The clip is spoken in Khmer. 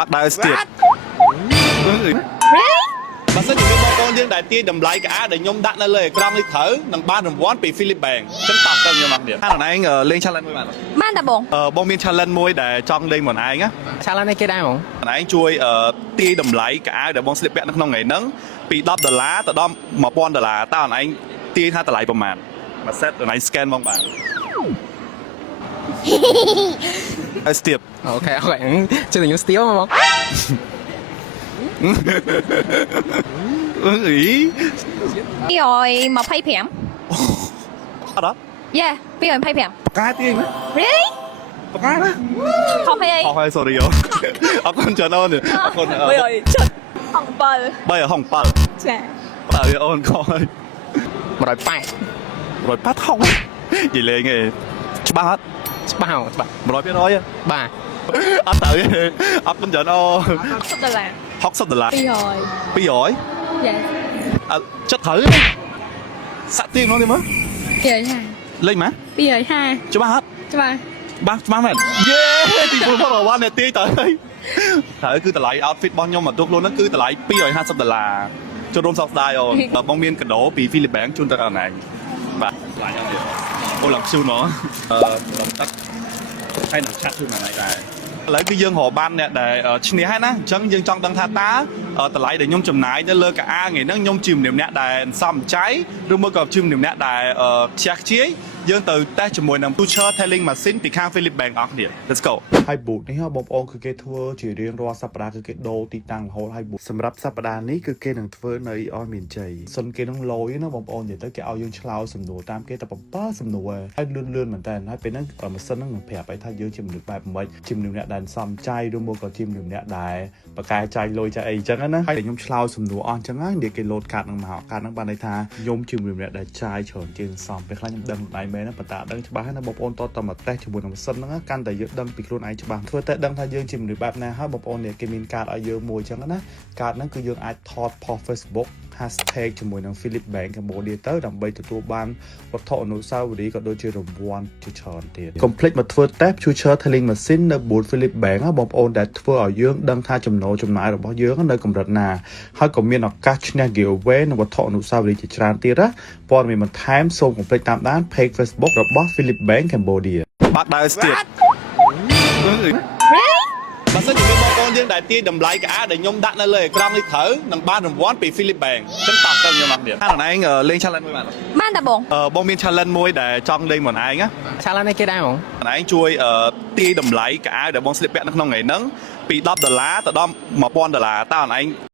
បាក់ដើរស្ទៀតបើសិនជាមានបងប្អូនយើងដែលទាញតម្លៃកាដែលខ្ញុំដាក់នៅលើអេក្រង់នេះត្រូវនឹងបានរង្វាន់ពី Philip Bank អញ្ចឹងតោះទៅខ្ញុំអត់ទៀតអានឯងលេង challenge មួយបានបានតាបងមាន challenge មួយដែលចង់លេងខ្លួនឯងណា challenge នេះគេដែរហ្មងខ្លួនឯងជួយទាញតម្លៃកាដែលបងស្លៀកពាក់នៅក្នុងថ្ងៃហ្នឹងពី$10ទៅដល់$1000តើខ្លួនឯងទាញថាតម្លៃប្រហែលមួយ set ខ្លួនឯង scan មកបានហើយស្ទាប អូខេជឿតែខ្ញុំស្ទៀវហ្មងអឺអី225អត់Yeah 225បកាទាញណា Really បកាណា ខុសហើយ ខុសហើយ sorry អរគុណច្រើនអូនអរគុណ370ហង7 3ហង7ចាបើអូនខុសហើយ180 180ហងនិយាយលេងឯងច្បាស់អត់ច្បាស់100%បាទអត់ទៅអរគុណច្រើនអូ$60 $60 200 Yes អត់ចិត្តត្រូវសាក់ទៀងនោះទេមើលលេងម៉ា250ច្បាស់អត់ច្បាស់មែនយេទីពលផុតរង្វាន់អ្នកទាញទៅហើយត្រូវគឺតម្លៃ outfit របស់ខ្ញុំមកទុកខ្លួនហ្នឹងគឺតម្លៃ$250ចូលរួមសោកស្ដាយអូនបងមានកាដូពី Philip Bank ជូនទៅដល់ណែបាទថ្លៃអត់ទៀតអូឡើងជូនហ្មងទឹកហើយនឹងឆាត់ជូនណែដែរឥឡូវគឺយើងរកបានអ្នកដែលឈ្នះហើយណាអញ្ចឹងយើងចង់ដឹងថាតើតម្លៃដែលខ្ញុំចំណាយទៅលើកាអាថ្ងៃហ្នឹងខ្ញុំជាម្នាក់ដែលសំចៃឬមួយក៏ជាម្នាក់ដែលខ្ជះខ្ជាយយើងទៅតេស្តជាមួយនឹង Future Telling Machine ពីខាង Philip Bank អស់គ្នា Let's go ហើយ boot នេះបងប្អូនគឺគេធ្វើជារៀងរាល់សប្តាហ៍គឺគេដូរទីតាំងរហូតហើយ boot សម្រាប់សប្តាហ៍នេះគឺគេនឹងធ្វើនៅឲ្យមានជ័យសិនគេនឹងលយណាបងប្អូននិយាយទៅគេឲ្យយើងឆ្លើយសំណួរតាមគេតែ7សំណួរហើយលឿនមែនតើហើយពេលហ្នឹងម៉ាស៊ីនហ្នឹងនឹងប្រាប់ឲ្យថាយើងជាមនុស្សបែបម៉េចជាមនុស្សអ្នកដែលសំចៃឬមកក៏ជាមនុស្សអ្នកដែលបកកែចាយលុយចាយអីចឹងណាហើយខ្ញុំឆ្លើយសំណួរអស់ចឹងហើយនិយាយគេលោតកាតហ្នឹងមកកាតហ្នឹងបានន័យថាខ្ញុំជាមនុស្សអ្នកដែលចាយច្រើនជាងសំពេលខ្លះខ្ញុំដឹងដៃមែនណាប៉ុន្តែដឹងច្បាស់ហើយណាបងប្អូនតតមកតេស្តជាមួយនឹងម៉ាស៊ីនហ្នឹងកាន់តែយើងដឹងពីខ្លួនឯងច្បាស់ធ្វើតែដឹងថាយើងជាមនុស្សបែបណាហើយបងប្អូននេះគេមានកាតឲ្យយើងមួយចឹងណាកាតហ្នឹងគឺយើងអាចថត post Facebook hashtag ជាមួយនឹង Philip Bank Cambodia ទៅដើម្បីទទួលបានវត្ថុអនុស្សាវរីយ៍ក៏ដូចជារង្វាន់ជាច្រើនទៀត Complete មកធ្វើ test Future Telling Machine នៅ booth Philip Bank បងប្អូនដែលធ្វើឲ្យយើងដឹងថាចំណូលចំណាយរបស់យើងនៅកម្រិតណាហើយក៏មានឱកាសឈ្នះ giveaway និងវត្ថុអនុស្សាវរីយ៍ជាច្រើនទៀតណាព័ត៌មានបន្ថែមសូមកុំភ្លេចតាមដាន page Facebook របស់ Philip Bank Cambodia បាក់ដើរស្ទៀតបើសិនជាមានបងប្អូនយើងដែលទាញតម្លៃកាដែលខ្ញុំដាក់នៅលើអេក្រង់នេះត្រូវនឹងបានរង្វាន់ពី Philip Bank អញ្ចឹងតោះទៅខ្ញុំអត់ទៀតអានឯងលេង challenge មួយបានតាបងមាន challenge មួយដែលចង់លេងខ្លួនឯងណា challenge នេះគេដែរហ្មងខ្លួនឯងជួយទាញតម្លៃកាដែលបងស្លៀកពាក់នៅក្នុងថ្ងៃហ្នឹងពី$10ទៅដល់$1000តើខ្លួនឯង